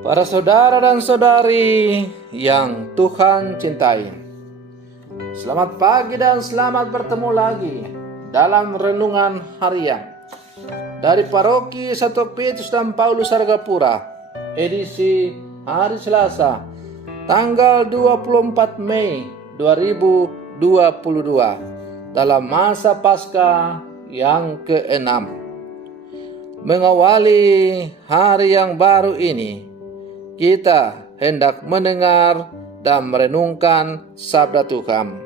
Para saudara dan saudari yang Tuhan cintai, selamat pagi dan selamat bertemu lagi dalam renungan harian dari Paroki Santo Petrus dan Paulus Argapura, edisi hari Selasa, tanggal 24 Mei 2022, dalam masa Paskah yang ke-6. Mengawali hari yang baru ini, kita hendak mendengar dan merenungkan sabda Tuhan.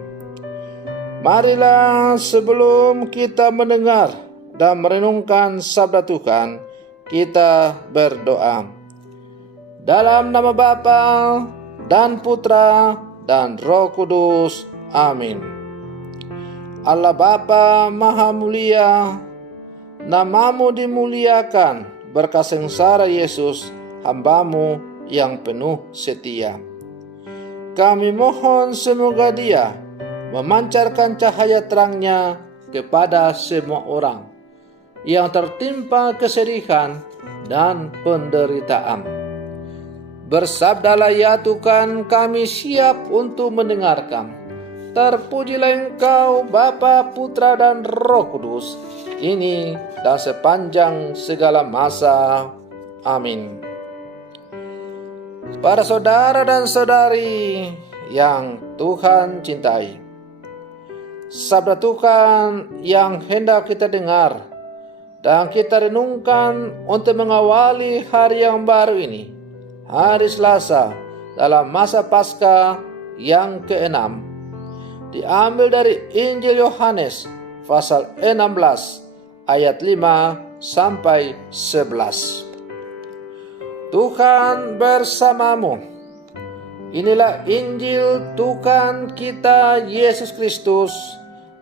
Marilah sebelum kita mendengar dan merenungkan sabda Tuhan, kita berdoa. Dalam nama Bapa dan Putra dan Roh Kudus. Amin. Allah Bapa Maha Mulia, namamu dimuliakan berkat sengsara Yesus, hamba-Mu yang penuh setia. Kami mohon semoga Dia memancarkan cahaya terang-Nya kepada semua orang yang tertimpa kesedihan dan penderitaan. Bersabdalah ya Tuhan, kami siap untuk mendengarkan. Terpujilah Engkau Bapa, Putra dan Roh Kudus, ini dan sepanjang segala masa. Amin. Para saudara dan saudari yang Tuhan cintai, sabda Tuhan yang hendak kita dengar dan kita renungkan untuk mengawali hari yang baru ini, hari Selasa dalam masa Paskah yang ke-6, diambil dari Injil Yohanes pasal 16 ayat 5 sampai 11. Tuhan bersamamu. Inilah Injil Tuhan kita Yesus Kristus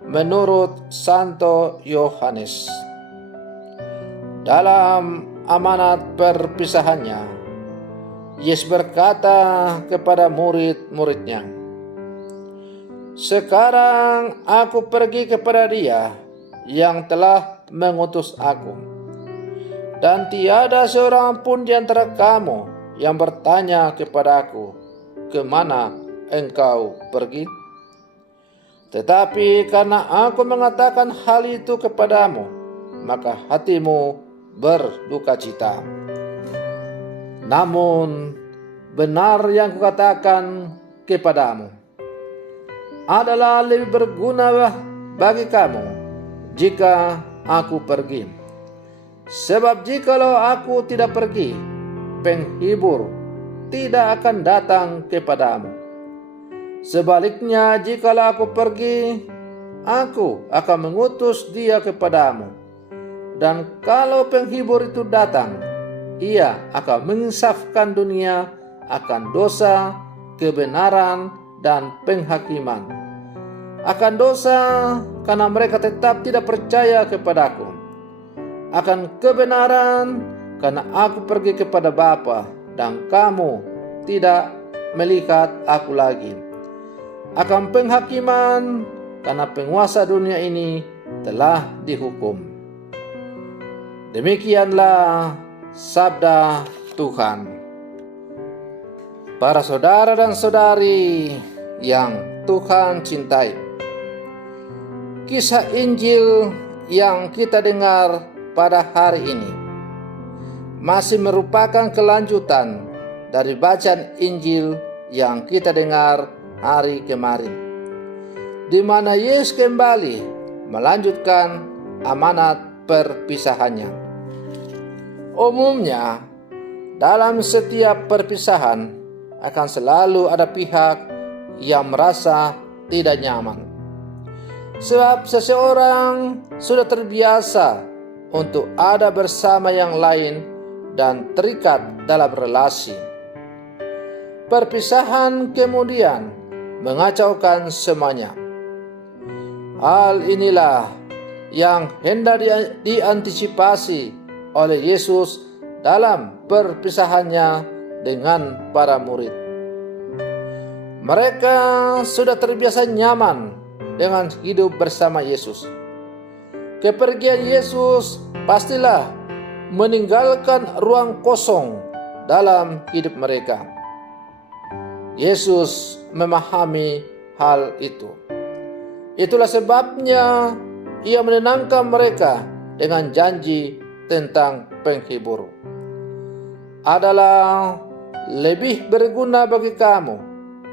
menurut Santo Yohanes. Dalam amanat perpisahannya, Yesus berkata kepada murid-muridnya, "Sekarang aku pergi kepada Dia yang telah mengutus aku. Dan tiada seorang pun di antara kamu yang bertanya kepadaku, kemana engkau pergi? Tetapi karena aku mengatakan hal itu kepadamu, maka hatimu berduka cita. Namun benar yang kukatakan kepadamu adalah lebih berguna bagi kamu jika aku pergi. Sebab jikalau aku tidak pergi, penghibur tidak akan datang kepadamu. Sebaliknya, jikalau aku pergi, aku akan mengutus Dia kepadamu. Dan kalau penghibur itu datang, Ia akan menginsafkan dunia akan dosa, kebenaran, dan penghakiman. Akan dosa karena mereka tetap tidak percaya kepadaku. Akan kebenaran karena aku pergi kepada Bapa dan kamu tidak melihat aku lagi. Akan penghakiman karena penguasa dunia ini telah dihukum." Demikianlah sabda Tuhan. Para saudara dan saudari yang Tuhan cintai, kisah Injil yang kita dengar pada hari ini masih merupakan kelanjutan dari bacaan Injil yang kita dengar hari kemarin, di mana Yesus kembali melanjutkan amanat perpisahannya. Umumnya dalam setiap perpisahan akan selalu ada pihak yang merasa tidak nyaman, sebab seseorang sudah terbiasa untuk ada bersama yang lain dan terikat dalam relasi. Perpisahan kemudian mengacaukan semuanya. Hal inilah yang hendak diantisipasi oleh Yesus dalam perpisahannya dengan para murid. Mereka sudah terbiasa nyaman dengan hidup bersama Yesus. Kepergian Yesus pastilah meninggalkan ruang kosong dalam hidup mereka. Yesus memahami hal itu. Itulah sebabnya Ia menenangkan mereka dengan janji tentang penghibur. Adalah lebih berguna bagi kamu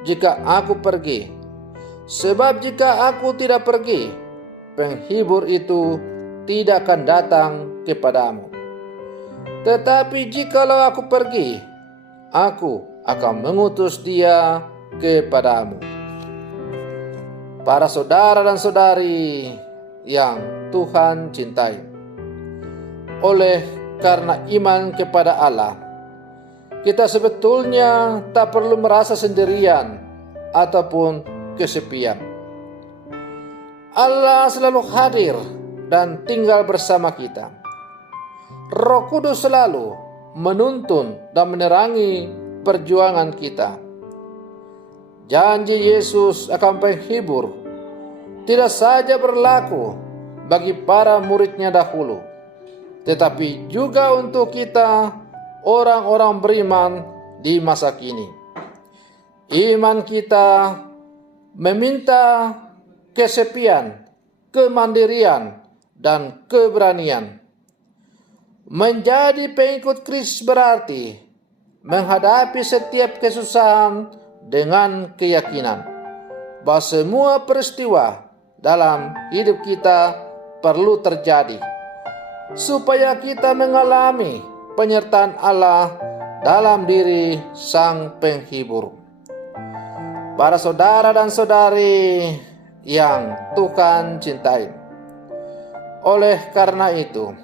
jika aku pergi. Sebab jika aku tidak pergi, penghibur itu tidak akan datang kepadamu. Tetapi jikalau aku pergi, aku akan mengutus dia kepadamu. Para saudara dan saudari yang Tuhan cintai, oleh karena iman kepada Allah, kita sebetulnya tak perlu merasa sendirian ataupun kesepian. Allah selalu hadir dan tinggal bersama kita. Roh Kudus selalu menuntun dan menerangi perjuangan kita. Janji Yesus akan penghibur tidak saja berlaku bagi para muridnya dahulu, tetapi juga untuk kita orang-orang beriman di masa kini. Iman kita meminta kesepian, kemandirian, dan keberanian. Menjadi pengikut Kristus berarti menghadapi setiap kesusahan dengan keyakinan bahwa semua peristiwa dalam hidup kita perlu terjadi supaya kita mengalami penyertaan Allah dalam diri Sang Penghibur. Para saudara dan saudari yang Tuhan cintai, oleh karena itu,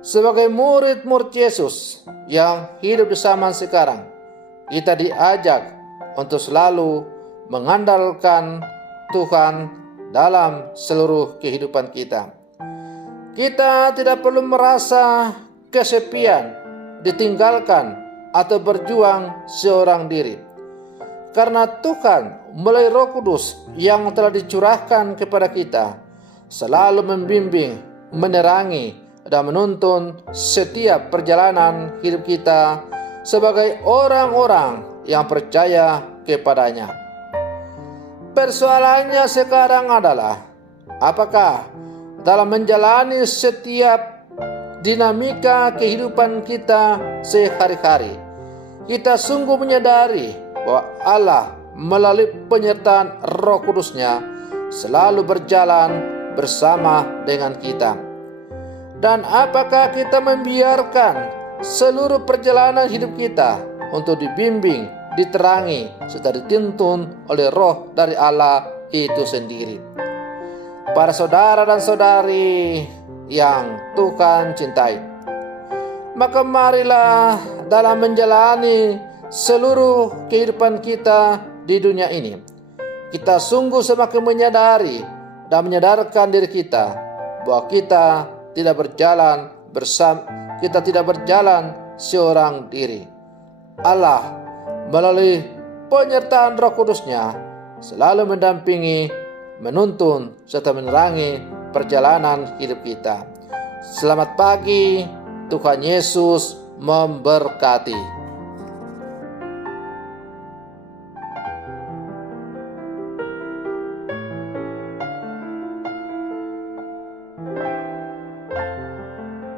sebagai murid-murid Yesus yang hidup di zaman sekarang, kita diajak untuk selalu mengandalkan Tuhan dalam seluruh kehidupan kita. Kita tidak perlu merasa kesepian, ditinggalkan, atau berjuang seorang diri. Karena Tuhan melalui Roh Kudus yang telah dicurahkan kepada kita selalu membimbing, menerangi, dan menuntun setiap perjalanan hidup kita sebagai orang-orang yang percaya kepadanya. Persoalannya sekarang adalah, apakah dalam menjalani setiap dinamika kehidupan kita sehari-hari, kita sungguh menyadari bahwa Allah melalui penyertaan Roh Kudus-Nya selalu berjalan bersama dengan kita. Dan apakah kita membiarkan seluruh perjalanan hidup kita untuk dibimbing, diterangi, serta dituntun oleh Roh dari Allah itu sendiri. Para saudara dan saudari yang Tuhan cintai, maka marilah dalam menjalani seluruh kehidupan kita di dunia ini, kita sungguh semakin menyadari dan menyadarkan diri kita bahwa kita tidak berjalan seorang diri. Allah melalui penyertaan Roh Kudus-Nya selalu mendampingi, menuntun, serta menerangi perjalanan hidup kita. Selamat pagi, Tuhan Yesus memberkati.